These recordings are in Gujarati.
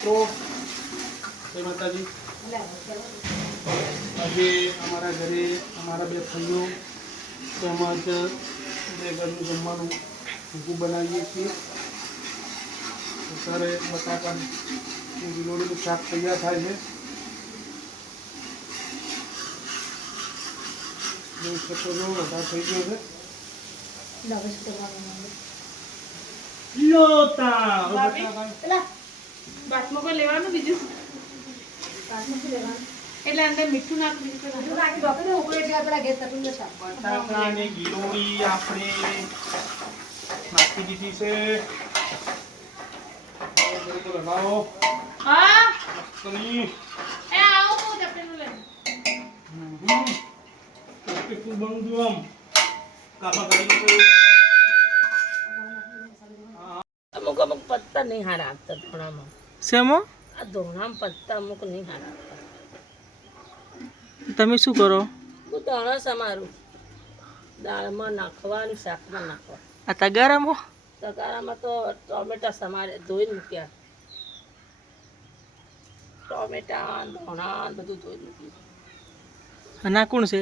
तो जय माताजी। આજે અમારા ઘરે અમારા બે ભાઈઓ તેમજ બે ઘરનું જમવાનું ભૂખું બનાવીએ છીએ। અત્યારે બટાકાનું ગિલોડીનું શાક તૈયાર થાય છે। જોઈ શકો છો વધારે થઈ ગયો છે। બાથમાં કોઈ લેવાનું બીજું એટલે અંદર મીઠું નાખી બટાકાની ગિલોડી આપણે નાખી દીધી છે। લગાવો હા મસ્તની એ આવો હું ચપટીનું લઈ કેટલું બનવું છું આમ કાપા કરી અમુક અમુક પત્તા નહીં હારા આપતા ધોણામાં શેમો આ ધોણામાં પત્તા અમુક નહીં હારા આપતા। તમે શું કરો? હું ધોણા સમારું દાળમાં નાખવા અને શાકમાં નાખવા। આ તગારામાં તગારામાં તો ટોમેટા સમારે ધોઈને મૂક્યા ટોમેટા ધોણા બધું ધોઈને મૂક્યું। ના કોણ છે?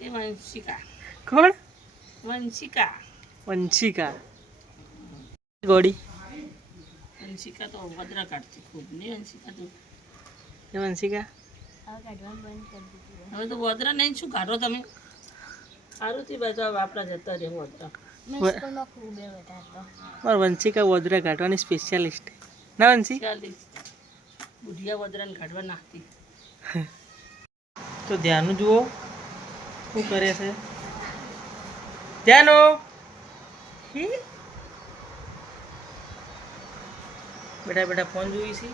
એ વંશિકા કોણ? વંશિકા વંશિકા ગોડી વંશિકા તો વદ્રા કાઢતી ખૂબ નહીં વંશિકા તો એ વંશિકા હવે તો વદ્રા નહીં શું કાઢો તમે સારું થી બધા વાપરા જતા રહે વદ્રા મારા વંશિકા વોદરા કાઢવાની સ્પેશિયાલિસ્ટ ના વંશી બુઢિયા વદ્રાને કાઢવા નાખતી। તો ધ્યાન જુઓ શું કરે છે ધ્યાનો બેટા બેટા ફોન જોઈ છે।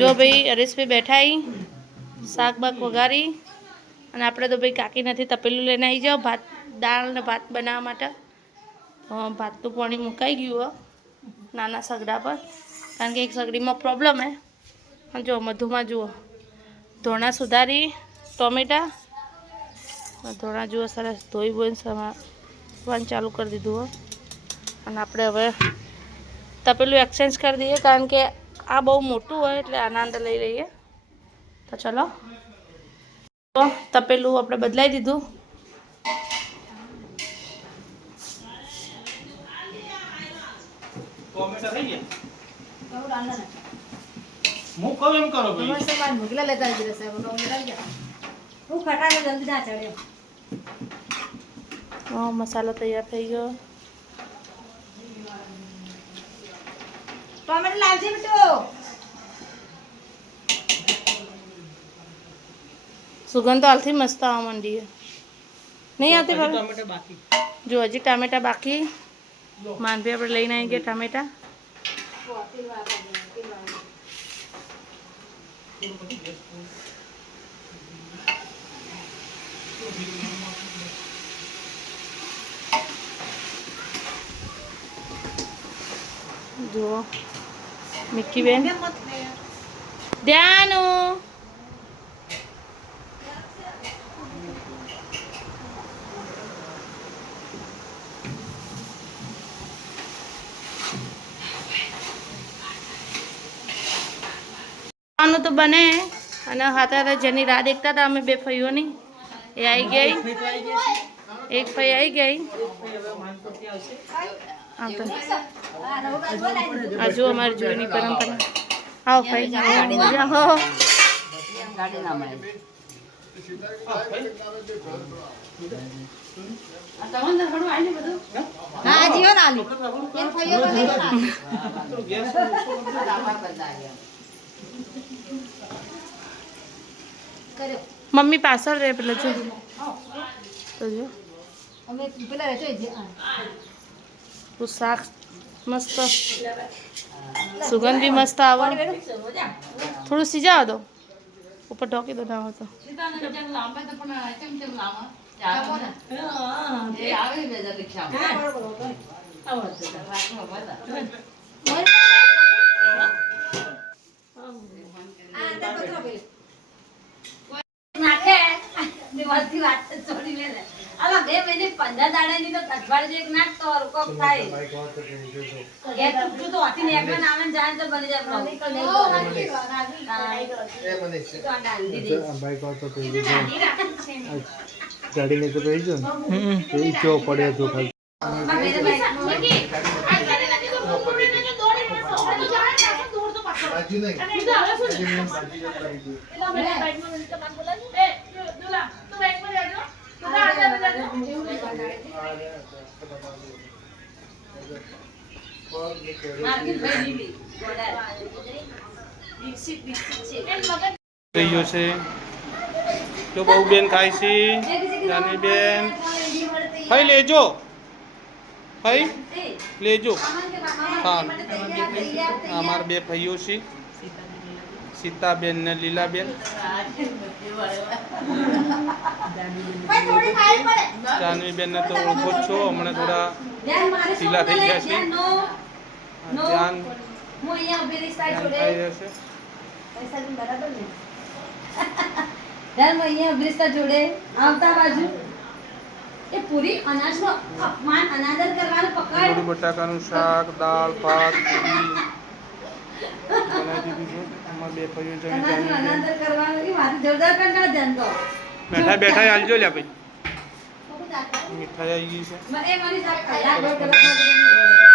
જો ભાઈ હરેશભાઈ બેઠા શાક બાક વઘારી અને આપણે તો ભાઈ કાકી નથી તપેલું લઈને આવી જાઓ ભાત દાળ ને ભાત બનાવવા માટે ભાતનું પાણી મુકાઈ ગયું નાના સગડા પર કારણ કે એક સગડીમાં પ્રોબ્લેમ હે। જો મધુમાં જુઓ ધોણા સુધારી ટોમેટા ધોણા જુઓ સરસ ધોઈ બોઈને સમારવાનું ચાલુ કરી દીધું અને આપણે હવે તપેલું એક્સચેન્જ કરી દઈએ કારણ કે આ બહુ મોટું હોય એટલે આના અંદર લઈ લઈએ। તો ચલો તો તપેલું આપણે બદલાઈ દીધું। ટોમેટા થઈ ગયા હું કહું એમ કરો ભાઈ મસાલો તૈયાર થઈ ગયો। ટોમેટો લાવજે બેટો સુગંધ તો હાલથી મસ્ત આવવા માંડી નહીં આવતી ભાઈ ટોમેટા બાકી જો હજી ટામેટા બાકી માનભી આપણે લઈને આવી ગયા ટામેટા જુઓ મિક્કી બેન ધ્યાન તો બને અને હાથે હાથે જેની રાહ દેખતા હતા અમે બે ફઈઓની એ આવી ગઈ એક ફઈ આવી ગઈ હજુ અમારી જૂની પરંપરા આવો ફઈ આવો હા જીઓ નાલી એ ફઈઓ મમ્મી પાછળ રહે પેલા જો તો જો અમે પેલા રહેતો શાક મસ્ત સુગંધ બી મસ્ત આવે થોડું સીજાવા દો ઉપર ઢોકી દો ના તો નાખે વાત છોડી લે બે મહિને 15 દાડાની તો અઠવાડિયે એક નાખ તો કોક થાય એ તું તો હતી ને એકમાં નામે જાણ તો બની જાય ગાડી ને તો કહી જો એ ચો પડે તો ખાલી રહ્યો છે જો બહુ બેન ખાય છે જાની બેન ખાઈ લેજો ખાઈ લેજો હા અમારા બે ભાઈઓ છે સીતાબેન ને લીલાબેન જાનવીબેન ને તો ઓળખો જ છો હમણાં થોડા ઢીલા થઈ ગયા છે ધ્યાન ખાઈ રહેશે જોડે આવતા બાજુ એ પૂરી અનાજનો અપમાન અનાદર કરવાનું પકડ પૂરી બટાકાનું શાક દાળ ભાત પૂરી બનાવી દીધું છે અમારા બે ભાઈઓ જમી અનાજનો અનાદર કરવાનું એ મારી જોરદાર કંટાળ ધ્યાન તો બેઠા બેઠા હાલજો લ્યા ભાઈ મીઠાઈ આવી ગઈ છે એ મારી સાથે કલાક દોઢ કલાક